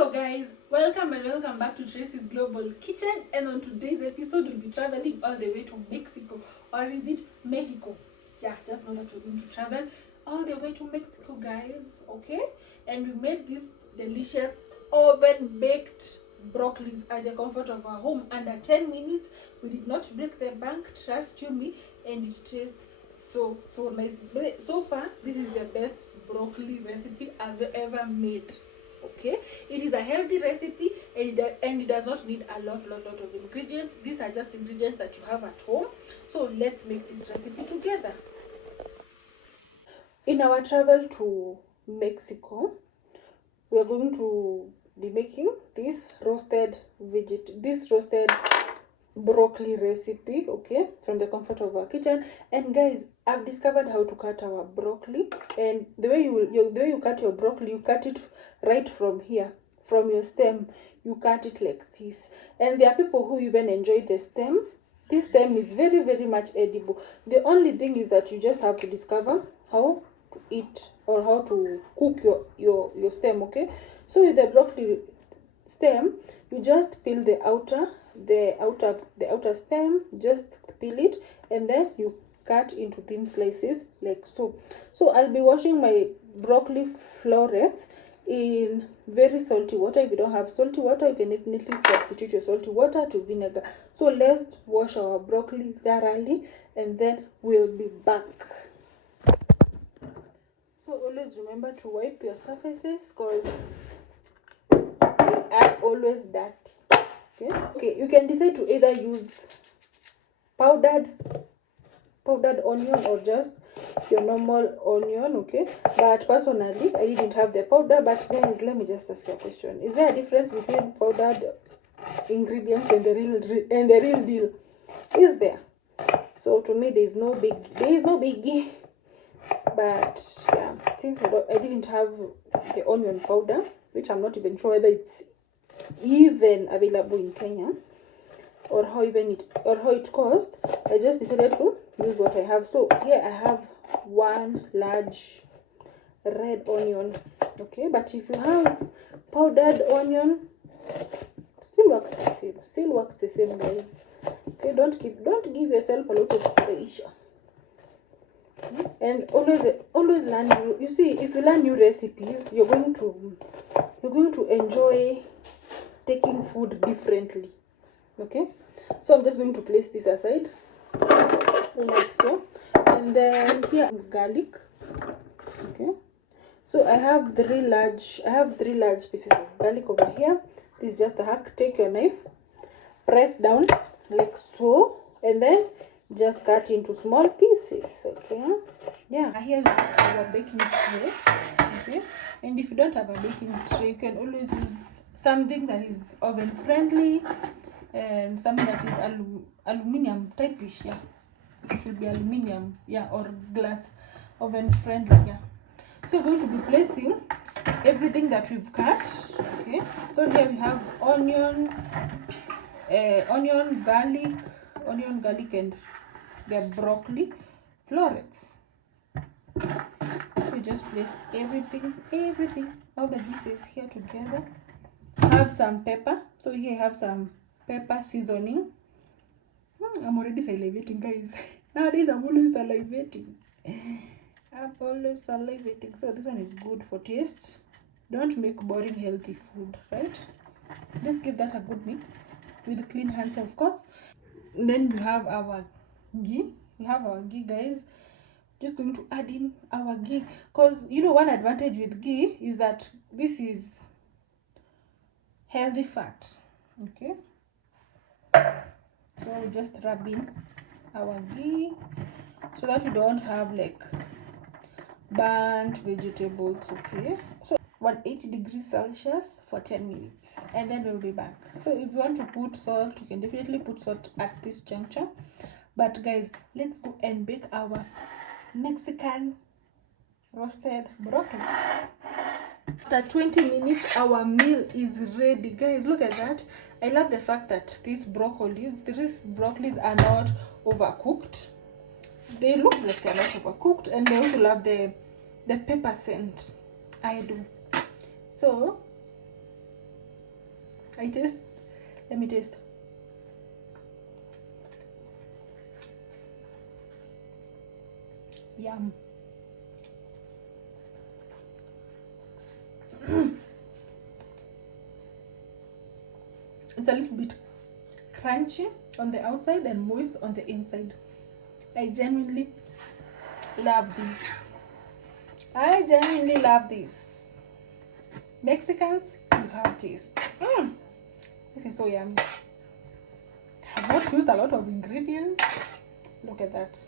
Hello guys, welcome back to Tracy's Global Kitchen, and on today's episode we'll be traveling all the way to Mexico, or is it Mexico? Yeah, just know that we're going to travel all the way to Mexico, guys, okay? And we made this delicious oven baked broccolis at the comfort of our home under 10 minutes. We did not break the bank, trust you me, and it tastes so nice. So far this is the best broccoli recipe I've ever made. Okay, it is a healthy recipe, and it does not need a lot of ingredients. These are just ingredients that you have at home. So let's make this recipe together. In our travel to Mexico, we are going to be making this roasted broccoli recipe, okay, from the comfort of our kitchen. And guys, I've discovered how to cut our broccoli, and the way you cut your broccoli, you cut it right from here, from your stem. You cut it like this, and there are people who even enjoy the stem. This stem is very much edible. The only thing is that you just have to discover how to eat or how to cook your stem, okay? So with the broccoli stem, you just peel the outer stem, just peel it, and then you cut into thin slices like so. So I'll be washing my broccoli florets in very salty water. If you don't have salty water, you can definitely substitute your salty water to vinegar. So let's wash our broccoli thoroughly, and then we'll be back. So always remember to wipe your surfaces, because they are always dirty. Okay, you can decide to either use powdered onion or just your normal onion, okay? But personally, I didn't have the powder. But guys, let me just ask you a question: is there a difference between powdered ingredients and the real deal? Is there? So to me, there is no biggie. But yeah, since I didn't have the onion powder, which I'm not even sure whether it's even available in Kenya, or how it cost, I just decided to use what I have. So here I have one large red onion, okay? But if you have powdered onion, still works the same, guys. Okay, don't give yourself a lot of pressure. And always learn you see, if you learn new recipes, you're going to enjoy taking food differently, okay? So I'm just going to place this aside like so, and then here garlic, okay? So I have three large pieces of garlic over here. This is just a hack. Take your knife, press down like so, and then just cut into small pieces, okay? Yeah, here we have our baking tray, okay? And if you don't have a baking tray, you can always use something that is oven friendly, and something that is aluminium type-ish. Yeah, it should be aluminium, yeah, or glass, oven friendly. Yeah. So we're going to be placing everything that we've cut, okay? So here we have onion, garlic, and the broccoli florets. So we just place everything, all the juices here together. Have some pepper. So here I have some pepper seasoning. I'm already salivating, guys. Nowadays I'm always salivating. So this one is good for taste. Don't make boring healthy food, right? Just give that a good mix with clean hands, of course. And then we have our ghee. Guys. Just going to add in our ghee, because you know, one advantage with ghee is that this is healthy fat, okay? So we just rub in our ghee so that we don't have like burnt vegetables, okay? So 180 degrees Celsius for 10 minutes, and then we'll be back. So if you want to put salt, you can definitely put salt at this juncture. But guys, let's go and bake our Mexican roasted broccoli. After 20 minutes, our meal is ready, guys. Look at that. I love the fact that these broccolis are not overcooked. They look like they're not overcooked, and they also love the pepper scent. I do. So I taste. Let me taste. Yum. It's a little bit crunchy on the outside and moist on the inside. I genuinely love this. I genuinely love this. Mexicans, you have this. This is so yummy. I have not used a lot of ingredients. Look at that.